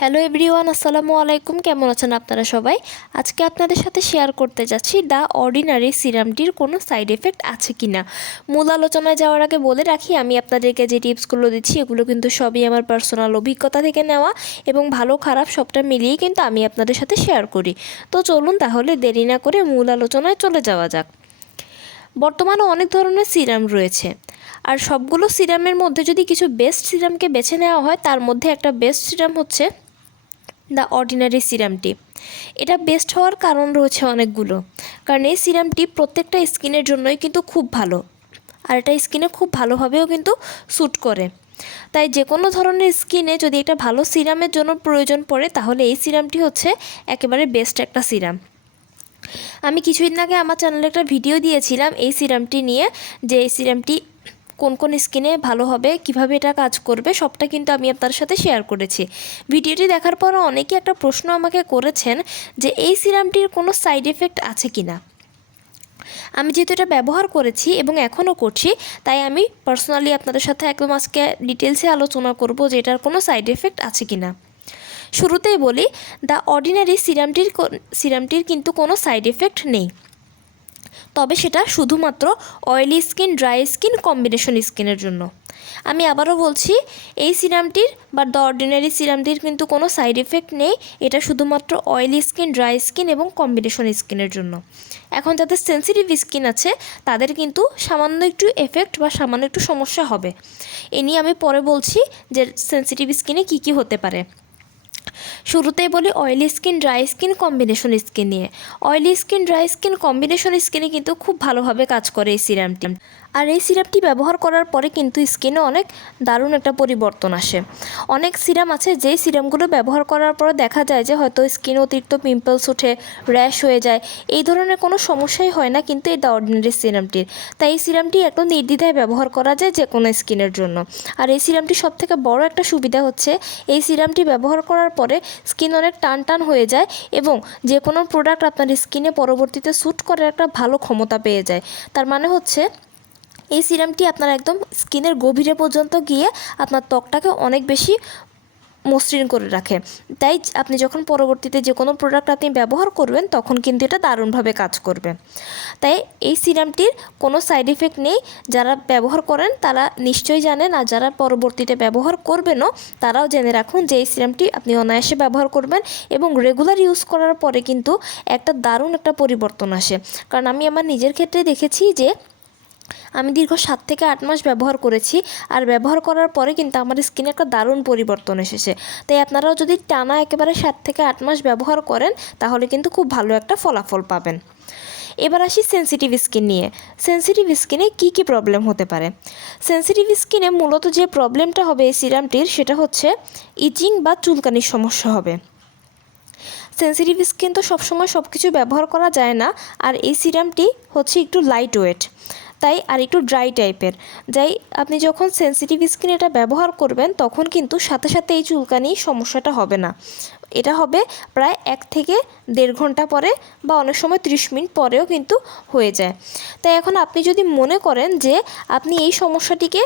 Hello everyone, আসসালামু আলাইকুম। কেমন আছেন আপনারা সবাই? আজকে আপনাদের সাথে শেয়ার করতে যাচ্ছি দ্য অর্ডিনারি সিরামটির কোনো সাইড এফেক্ট আছে কি না। মূল আলোচনায় যাওয়ার আগে বলে রাখি, আমি আপনাদেরকে যে টিপসগুলো দিচ্ছি এগুলো কিন্তু সবই আমার পার্সোনাল অভিজ্ঞতা থেকে নেওয়া এবং ভালো খারাপ সবটা মিলিয়েই কিন্তু আমি আপনাদের সাথে শেয়ার করি। তো চলুন তাহলে দেরি না করে মূল আলোচনায় চলে যাওয়া যাক। বর্তমানে অনেক ধরনের সিরাম রয়েছে, আর সবগুলো সিরামের মধ্যে যদি কিছু বেস্ট সিরামকে বেছে নেওয়া হয়, তার মধ্যে একটা বেস্ট সিরাম হচ্ছে দ্য অর্ডিনারি সিরামটি। এটা বেস্ট হওয়ার কারণ রয়েছে অনেকগুলো, কারণ এই সিরামটি প্রত্যেকটা স্কিনের জন্যই কিন্তু খুব ভালো, আর এটা স্কিনে খুব ভালোভাবেও কিন্তু স্যুট করে। তাই যে কোনো ধরনের স্কিনে যদি একটা ভালো সিরামের জন্য প্রয়োজন পড়ে, তাহলে এই সিরামটি হচ্ছে একেবারে বেস্ট একটা সিরাম। আমি কিছুদিন আগে আমার চ্যানেলে একটা ভিডিও দিয়েছিলাম এই সিরামটি নিয়ে, যে এই সিরামটি কোন কোন স্কিনে ভালো হবে, কিভাবে এটা কাজ করবে, সবটা কিন্তু আমি আপনার সাথে শেয়ার করেছি। ভিডিওটি দেখার পর অনেকেই একটা প্রশ্ন আমাকে করেছেন যে এই সিরামটির কোনো সাইড এফেক্ট আছে কি না। আমি যেহেতু এটা ব্যবহার করেছি এবং এখনও করছি, তাই আমি পার্সোনালি আপনাদের সাথে একদম আজকে ডিটেলসে আলোচনা করব যে এটার কোনো সাইড এফেক্ট আছে কি না। শুরুতেই বলি, দ্য অর্ডিনারি সিরামটির কিন্তু কোনো সাইড এফেক্ট নেই, তবে সেটা শুধুমাত্র oily skin, dry skin, combination স্কিনের জন্য। আমি আবারও বলছি, এই সিরামটির বা দ্য অর্ডিনারি সিরামটির কিন্তু কোনো সাইড এফেক্ট নেই। এটা শুধুমাত্র অয়েলি স্কিন, ড্রাই স্কিন এবং কম্বিনেশন স্কিনের জন্য। এখন যাদের সেন্সিটিভ স্কিন আছে তাদের কিন্তু সামান্য একটু এফেক্ট বা সামান্য একটু সমস্যা হবে। এ নিয়ে আমি পরে বলছি যে সেন্সিটিভ স্কিনে কী কী হতে পারে। শুরুতেই বলি oily skin, dry skin, combination skin নিয়ে। Oily skin, dry skin, combination স্কিনে কিন্তু খুব ভালোভাবে কাজ করে এই সিরামটি। আর এই সিরামটি ব্যবহার করার পরে কিন্তু স্কিনে অনেক দারুণ একটা পরিবর্তন আসে। অনেক সিরাম আছে যেই সিরামগুলো ব্যবহার করার পরে দেখা যায় যে হয়তো স্কিনে অতিরিক্ত পিম্পলস ওঠে, র্যাশ হয়ে যায়, এই ধরনের কোনো সমস্যাই হয় না কিন্তু এই দ্য অর্ডিনারি সিরামটির। তাই এই সিরামটি একদম নির্দ্বিধায় ব্যবহার করা যায় যে কোনো স্কিনের জন্য। আর এই সিরামটির সবথেকে বড় একটা সুবিধা হচ্ছে, এই সিরামটি ব্যবহার করার পরে স্কিন অনেক টান টান হয়ে যায় এবং যে কোনো প্রোডাক্ট আপনার স্কিনে পরবর্তীতে স্যুট করার একটা ভালো ক্ষমতা পেয়ে যায়। তার মানে হচ্ছে এই সিরামটি আপনার একদম স্কিনের গভীরে পর্যন্ত গিয়ে আপনার ত্বকটাকে অনেক বেশি মসৃণ করে রাখে। তাই আপনি যখন পরবর্তীতে যে কোনো প্রোডাক্ট আপনি ব্যবহার করবেন তখন কিন্তু এটা দারুণভাবে কাজ করবে। তাই এই সিরামটির কোনো সাইড এফেক্ট নেই। যারা ব্যবহার করেন তারা নিশ্চয়ই জানেন, আর যারা পরবর্তীতে ব্যবহার করবেনও তারাও জেনে রাখুন যে এই সিরামটি আপনি অনায়াসে ব্যবহার করবেন এবং রেগুলার ইউজ করার পরে কিন্তু একটা দারুণ একটা পরিবর্তন আসে। কারণ আমি আমার নিজের ক্ষেত্রে দেখেছি যে আমি দীর্ঘ 7 থেকে 8 মাস ব্যবহার করেছি, আর ব্যবহার করার পরে কিন্তু আমার স্কিনে একটা দারুণ পরিবর্তন এসেছে। তাই আপনারাও যদি টানা একেবারে 7 থেকে 8 মাস ব্যবহার করেন তাহলে কিন্তু খুব ভালো একটা ফলাফল পাবেন। এবার আসি সেন্সিটিভ স্কিন নিয়ে। সেন্সিটিভ স্কিনে কী কী প্রবলেম হতে পারে? সেন্সিটিভ স্কিনে মূলত যে প্রবলেমটা হবে এই সিরামটির, সেটা হচ্ছে ইচিং বা চুলকানির সমস্যা হবে। সেন্সিটিভ স্কিন তো সবসময় সব কিছু ব্যবহার করা যায় না, আর এই সিরামটি হচ্ছে একটু লাইট ওয়েট, তাই আর একটু ড্রাই টাইপের। যাই আপনি যখন সেন্সিটিভ স্কিন এটা ব্যবহার করবেন তখন কিন্তু সাথে সাথে এই চুলকানি সমস্যাটা হবে না। এটা হবে প্রায় 1 থেকে 1.5 ঘন্টা পরে, বা অনেক সময় 30 মিনিট পরেও কিন্তু হয়ে যায়। তাই এখন আপনি যদি মনে করেন যে আপনি এই সমস্যাটিকে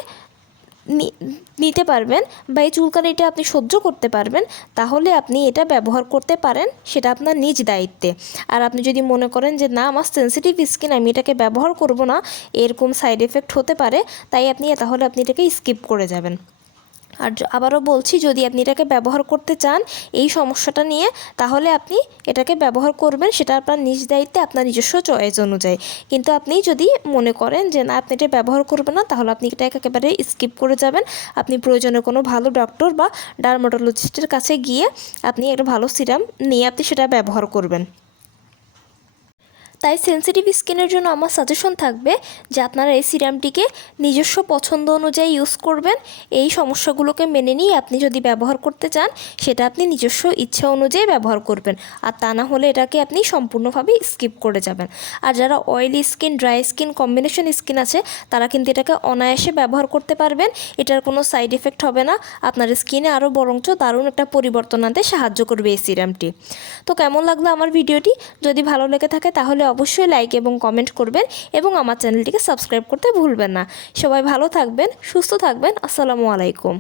নিতে পারবেন বা এই চুলকানিটা আপনি সহ্য করতে পারবেন, তাহলে আপনি এটা ব্যবহার করতে পারেন, সেটা আপনার নিজ দায়িত্বে। আর আপনি যদি মনে করেন যে না, আমার সেন্সিটিভ স্কিন, আমি এটাকে ব্যবহার করব না, এরকম সাইড এফেক্ট হতে পারে, তাই তাহলে আপনি এটাকে স্কিপ করে যাবেন। আর আবারও বলছি, যদি আপনি এটাকে ব্যবহার করতে চান এই সমস্যাটা নিয়ে, তাহলে আপনি এটাকে ব্যবহার করবেন, সেটা আপনার নিজ দায়িত্বে, আপনার নিজস্ব চয়েস অনুযায়ী। কিন্তু আপনি যদি মনে করেন যে না, আপনি এটা ব্যবহার করবেন না, তাহলে আপনি এটা একেবারে স্কিপ করে যাবেন। আপনি প্রয়োজনে কোনো ভালো ডক্টর বা ডার্মাটোলজিস্টের কাছে গিয়ে আপনি একটা ভালো সিরাম নিয়ে আপনি সেটা ব্যবহার করবেন। তাই সেন্সিটিভ স্কিনের জন্য আমার সাজেশন থাকবে যে আপনারা এই সিরামটিকে নিজস্ব পছন্দ অনুযায়ী ইউজ করবেন। এই সমস্যাগুলোকে মেনে নিয়ে আপনি যদি ব্যবহার করতে চান, সেটা আপনি নিজস্ব ইচ্ছা অনুযায়ী ব্যবহার করবেন, আর তা না হলে এটাকে আপনি সম্পূর্ণভাবে স্কিপ করে যাবেন। আর যারা oily skin, dry skin, combination skin আছে তারা কিন্তু এটাকে অনায়াসে ব্যবহার করতে পারবেন। এটার কোনো সাইড এফেক্ট হবে না, আপনার স্কিনে আরও বরঞ্চ দারুণ একটা পরিবর্তন আনতে সাহায্য করবে এই সিরামটি। তো কেমন লাগলো আমার ভিডিওটি? যদি ভালো লেগে থাকে তাহলে অবশ্যই লাইক এবং কমেন্ট করবেন এবং আমার চ্যানেলটিকে সাবস্ক্রাইব করতে ভুলবেন না। সবাই ভালো থাকবেন, সুস্থ থাকবেন। আসসালামু আলাইকুম।